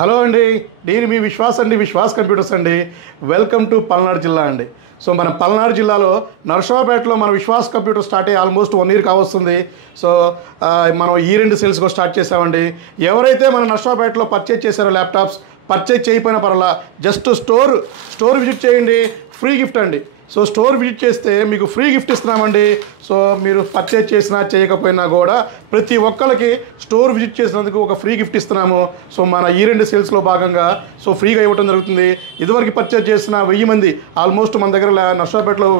Hello అండి, నేను మీ విశ్వాస్ అండి, విశ్వాస్ కంప్యూటర్స్ అండి. వెల్కమ్ టు పల్నాడు జిల్లా అండి. సో మన పల్నాడు జిల్లాలో నర్సరావుపేటలో మన విశ్వాస్ కంప్యూటర్ స్టార్ట్ అయ్యి ఆల్మోస్ట్ 1 year కావస్తుంది. సో మనం ఈ 2 సేల్స్ కూడా స్టార్ట్ చేసామండి. ఎవరైతే మన నర్సరావుపేటలో పర్చేజ్ చేశారో ల్యాప్టాప్స్, పర్చేజ్ చేయకపోయినా పర్వాలా, జస్ట్ స్టోర్ విజిట్ చేయండి, ఫ్రీ గిఫ్ట్ అండి. సో స్టోర్ విజిట్ చేస్తే మీకు ఫ్రీ గిఫ్ట్ ఇస్తున్నామండి. సో మీరు పర్చేజ్ చేసినా చేయకపోయినా కూడా ప్రతి ఒక్కరికి స్టోర్ విజిట్ చేసినందుకు ఒక ఫ్రీ గిఫ్ట్ ఇస్తున్నాము. సో మన ఈ 2 సేల్స్లో భాగంగా సో ఫ్రీగా ఇవ్వడం జరుగుతుంది. ఇదివరకు పర్చేజ్ చేసిన 1000 మంది ఆల్మోస్ట్ మన దగ్గర నర్సరావుపేటలో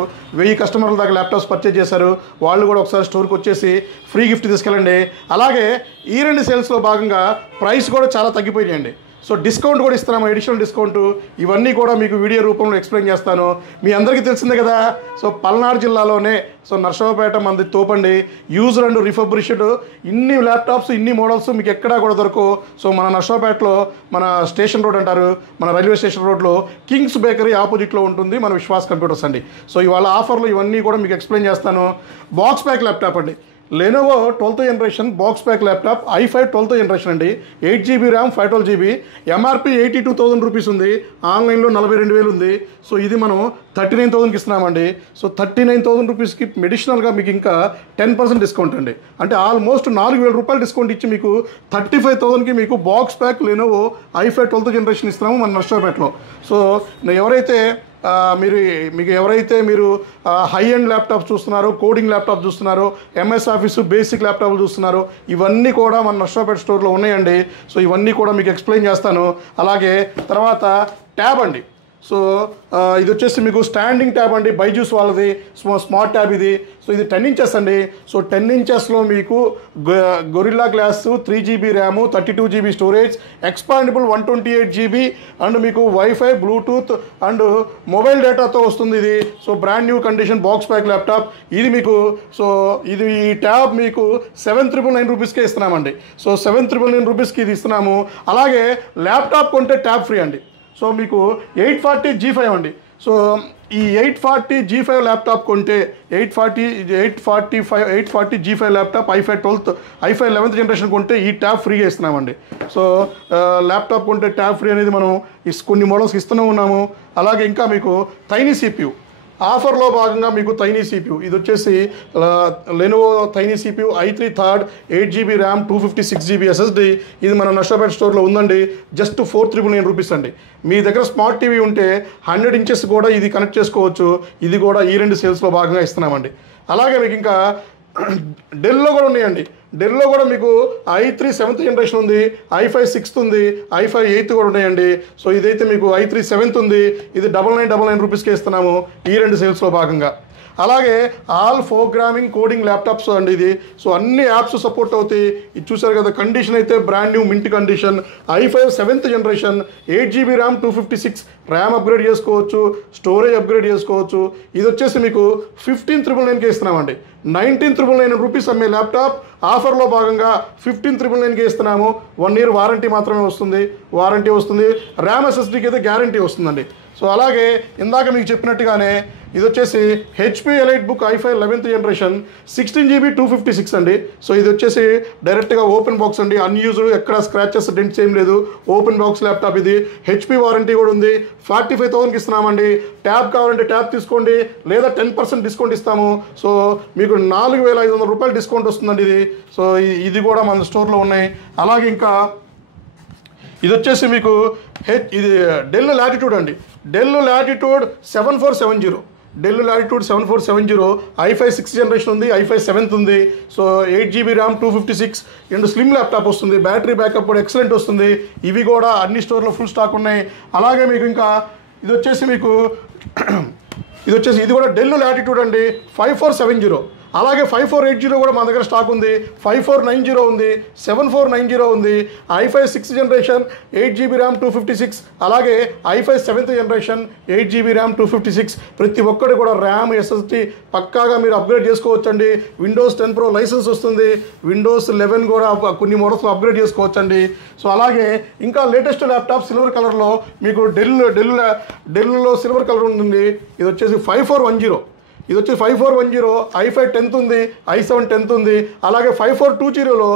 1000 కస్టమర్ల దాకా ల్యాప్టాప్స్ పర్చేజ్ చేశారు. వాళ్ళు కూడా ఒకసారి స్టోర్కి వచ్చేసి ఫ్రీ గిఫ్ట్ తీసుకెళ్ళండి. అలాగే ఈ 2 సేల్స్లో భాగంగా ప్రైస్ కూడా చాలా తగ్గిపోయాయండి. సో డిస్కౌంట్ కూడా ఇస్తున్నాము, ఎడిషనల్ డిస్కౌంట్. ఇవన్నీ కూడా మీకు వీడియో రూపంలో ఎక్స్ప్లెయిన్ చేస్తాను. మీ అందరికీ తెలిసిందే కదా, సో పల్నాడు జిల్లాలోనే సో నర్సరావుపేట మంది తోపండి. యూజ్డ్ అండ్ రిఫర్బిష్డ్ ఇన్ని ల్యాప్టాప్స్, ఇన్ని మోడల్స్ మీకు ఎక్కడా కూడా దొరకవు. సో మన నర్సరావుపేటలో మన స్టేషన్ రోడ్ అంటారు, మన రైల్వే స్టేషన్ రోడ్లో కింగ్స్ బేకరీ ఆపోజిట్లో ఉంటుంది మన విశ్వాస్ కంప్యూటర్స్ అండి. సో ఇవాళ ఆఫర్లు ఇవన్నీ కూడా మీకు ఎక్స్ప్లెయిన్ చేస్తాను. బాక్స్ ప్యాక్ ల్యాప్టాప్ అండి, Lenovo 12th generation box pack laptop i5 12th generation అండి. 8GB RAM, 512GB, MRP 82,000 rupees ఉంది, ఆన్లైన్లో 42,000 ఉంది. సో ఇది మనం 39,000కి ఇస్తున్నామండి. సో 39,000 రూపీస్కి మెడిషనల్గా మీకు ఇంకా 10% డిస్కౌంట్ అండి. అంటే ఆల్మోస్ట్ 4,000 రూపాయలు డిస్కౌంట్ ఇచ్చి మీకు 35,000కి మీకు box pack Lenovo i5 12th generation ఇస్తున్నాము మన నర్సరావుపేటలో. సో ఎవరైతే మీరు హై ఎండ్ ల్యాప్టాప్స్ చూస్తున్నారో, కోడింగ్ ల్యాప్టాప్ చూస్తున్నారో, ఎంఎస్ ఆఫీస్ బేసిక్ ల్యాప్టాప్లు చూస్తున్నారో, ఇవన్నీ కూడా మన నర్సరావుపేట స్టోర్లో ఉన్నాయండి. సో ఇవన్నీ కూడా మీకు ఎక్స్ప్లెయిన్ చేస్తాను. అలాగే తర్వాత ట్యాబ్ అండి. సో ఇది వచ్చేసి మీకు స్టాండింగ్ ట్యాబ్ అండి, బైజూస్ వాళ్ళది స్మార్ట్ ట్యాబ్ ఇది. సో ఇది 10 inches అండి. సో 10 inchesలో మీకు gorilla glass, 3GB RAM, 32GB storage, expandable 128GB and మీకు వైఫై, బ్లూటూత్ అండ్ మొబైల్ డేటాతో వస్తుంది ఇది. So brand new condition box pack laptop ఇది మీకు. సో ఈ ట్యాబ్ మీకు 7,999 రూపీస్కే ఇస్తున్నామండి. సో 7,999 రూపీస్కి ఇది ఇస్తున్నాము. అలాగే ల్యాప్టాప్ కొంటే ట్యాబ్ ఫ్రీ అండి. సో మీకు 840 G5 అండి. సో ఈ 840 G5 ల్యాప్టాప్ కొంటే 840 G5 laptop i5 11th generation కొంటే ఈ ట్యాబ్ ఫ్రీగా ఇస్తున్నామండి. సో ల్యాప్టాప్ కొంటే ట్యాబ్ ఫ్రీ అనేది మనం కొన్ని మోడల్స్ ఇస్తూనే ఉన్నాము. అలాగే ఇంకా మీకు టైనీ CPU ఆఫర్లో భాగంగా మీకు టైనీ CPU ఇది వచ్చేసి Lenovo tiny CPU i3 third 8GB RAM, 256GB SSD. ఇది మన నర్సరావుపేట స్టోర్లో ఉందండి. జస్ట్ 4,999 రూపీస్ అండి. మీ దగ్గర స్మార్ట్ టీవీ ఉంటే 100 inches కూడా ఇది కనెక్ట్ చేసుకోవచ్చు. ఇది కూడా ఈ 2 సేల్స్లో భాగంగా ఇస్తున్నామండి. అలాగే మీకు ఇంకా డెల్లో కూడా ఉన్నాయండి. డెల్లో కూడా మీకు i3 7th జనరేషన్ ఉంది, i5 6th ఉంది, i5 8th కూడా ఉన్నాయండి. సో ఇదైతే మీకు i3 7th ఉంది, ఇది 9999 రూపీస్కే ఇస్తున్నాము ఈ 2 సేల్స్లో భాగంగా. అలాగే ఆల్ ప్రోగ్రామింగ్ కోడింగ్ ల్యాప్టాప్స్ అండి ఇది. సో అన్ని యాప్స్ సపోర్ట్ అవుతాయి. ఇది చూసారు కదా, కండిషన్ అయితే brand new mint condition, i5 7th generation, 8GB RAM, 256 RAM upgrade చేసుకోవచ్చు, స్టోరేజ్ అప్గ్రేడ్ చేసుకోవచ్చు. ఇది వచ్చేసి మీకు 15,999కే ఇస్తున్నామండి. 19,999 రూపీస్ అమ్మే ల్యాప్టాప్ ఆఫర్లో భాగంగా 15,999కే ఇస్తున్నాము. 1 year వారంటీ మాత్రమే వస్తుంది, ర్యామ్ SSDకి అయితే గ్యారంటీ వస్తుందండి. సో అలాగే ఇందాక మీకు చెప్పినట్టుగానే ఇది వచ్చేసి HP elite book i5 11th generation 16GB 256 అండి. సో ఇది వచ్చేసి డైరెక్ట్గా ఓపెన్ బాక్స్ అండి, అన్యూజ్డ్, ఎక్కడ స్క్రాచెస్ డెంట్స్ ఏం లేదు, ఓపెన్ బాక్స్ ల్యాప్టాప్ ఇది. HP వారంటీ కూడా ఉంది. 45,000కి ఇస్తున్నామండి. ట్యాబ్ కావాలంటే ట్యాబ్ తీసుకోండి, లేదా 10% డిస్కౌంట్ ఇస్తాము. సో మీకు 4,500 రూపాయలు డిస్కౌంట్ వస్తుందండి ఇది. సో ఇది కూడా మన స్టోర్లో ఉన్నాయి. అలాగే ఇంకా ఇది వచ్చేసి మీకు ఇది డెల్ లాటిట్యూడ్ అండి. Del latitude 7470 i5 6th generation ఉంది, i5 7th ఉంది. So 8GB RAM, 256 and slim laptop వస్తుంది. బ్యాటరీ బ్యాకప్ కూడా ఎక్సలెంట్ వస్తుంది. ఇవి కూడా అన్ని స్టోర్లో ఫుల్ స్టాక్ ఉన్నాయి. అలాగే మీకు ఇంకా ఇది వచ్చేసి ఇది కూడా డెల్ లాటిట్యూడ్ అండి, 5470. అలాగే 5480 కూడా మన దగ్గర స్టాక్ ఉంది, 5490 ఉంది, 7490 ఉంది. i5 6th generation 8GB RAM, 256. అలాగే i5 7th generation 8GB RAM, 256. ప్రతి ఒక్కటి కూడా ర్యామ్, SSD పక్కాగా మీరు అప్గ్రేడ్ చేసుకోవచ్చండి. Windows 10 Pro లైసెన్స్ వస్తుంది, Windows 11 కూడా కొన్ని మోడల్స్లో అప్గ్రేడ్ చేసుకోవచ్చండి. సో అలాగే ఇంకా లేటెస్ట్ ల్యాప్టాప్ సిల్వర్ కలర్లో మీకు డెల్లో సిల్వర్ కలర్ ఉంటుంది. ఇది వచ్చేసి 5410. ఇది వచ్చి 5410 i5 10th ఉంది, i7 10th ఉంది, అలాగే 5420లో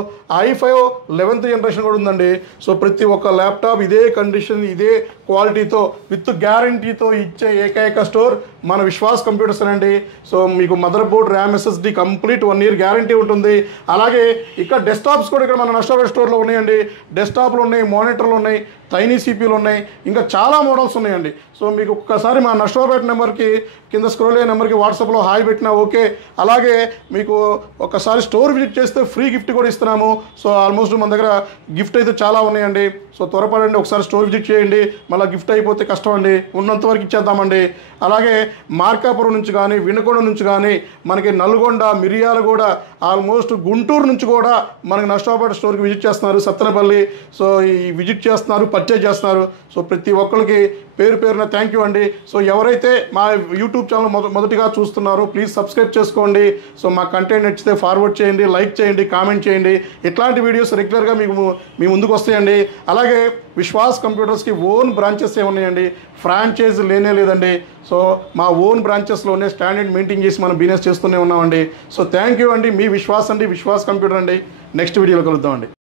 i5 11th జనరేషన్ కూడా ఉందండి. సో ప్రతి ఒక్క ల్యాప్టాప్ ఇదే కండిషన్, ఇదే క్వాలిటీతో విత్ గ్యారంటీతో ఇచ్చే ఏకైక స్టోర్ మన విశ్వాస్ కంప్యూటర్స్ అండి. సో మీకు mother board, RAM, SSD complete 1 year guarantee ఉంటుంది. అలాగే ఇక్కడ డెస్క్టాప్స్ కూడా ఇక్కడ మన నష్టపడే స్టోర్లో ఉన్నాయండి. డెస్క్టాప్లు ఉన్నాయి, మానిటర్లు ఉన్నాయి, టైనీ సిపిలు ఉన్నాయి, ఇంకా చాలా మోడల్స్ ఉన్నాయండి. సో మీకు ఒక్కసారి మా నష్టపేట నెంబర్కి కింద స్క్రోల్ అయ్యే నెంబర్కి వాట్సాప్లో హాయ్ పెట్టినా ఓకే. అలాగే మీకు ఒకసారి స్టోర్ విజిట్ చేస్తే ఫ్రీ గిఫ్ట్ కూడా ఇస్తున్నాము. సో ఆల్మోస్ట్ మన దగ్గర గిఫ్ట్ అయితే చాలా ఉన్నాయండి. సో త్వరపడండి, ఒకసారి స్టోర్ విజిట్ చేయండి. మళ్ళీ గిఫ్ట్ అయిపోతే కష్టం అండి, ఉన్నంత వరకు ఇచ్చేద్దామండి. అలాగే మార్కాపురం నుంచి కానీ, వినుకొండ నుంచి కానీ, మనకి నల్గొండ, మిర్యాలగూడ, ఆల్మోస్ట్ గుంటూరు నుంచి కూడా మనకి నష్టపేట స్టోర్కి విజిట్ చేస్తున్నారు. సత్తెనపల్లి సో ఈ విజిట్ చేస్తున్నారు, పర్చేజ్ చేస్తున్నారు. సో ప్రతి ఒక్కరికి పేరు పేరున థ్యాంక్ యూ అండి. సో ఎవరైతే మా యూట్యూబ్ ఛానల్ మొదటిగా చూస్తున్నారో ప్లీజ్ సబ్స్క్రైబ్ చేసుకోండి. సో మా కంటెంట్ నచ్చితే ఫార్వర్డ్ చేయండి, లైక్ చేయండి, కామెంట్ చేయండి. ఇట్లాంటి వీడియోస్ రెగ్యులర్గా మీ ముందుకు వస్తాయండి. అలాగే విశ్వాస్ కంప్యూటర్స్కి ఓన్ బ్రాంచెస్ ఉన్నాయండి, ఫ్రాంచైజ్ లేనే లేదండి. సో మా ఓన్ బ్రాంచెస్లోనే స్టాండర్డ్ మెయింటైన్ చేసి మనం బిజినెస్ చేస్తూనే ఉన్నామండి. సో థ్యాంక్ యూ అండి. మీ విశ్వాస్ అండి, విశ్వాస్ కంప్యూటర్ అండి. నెక్స్ట్ వీడియోలో కలుద్దామండి.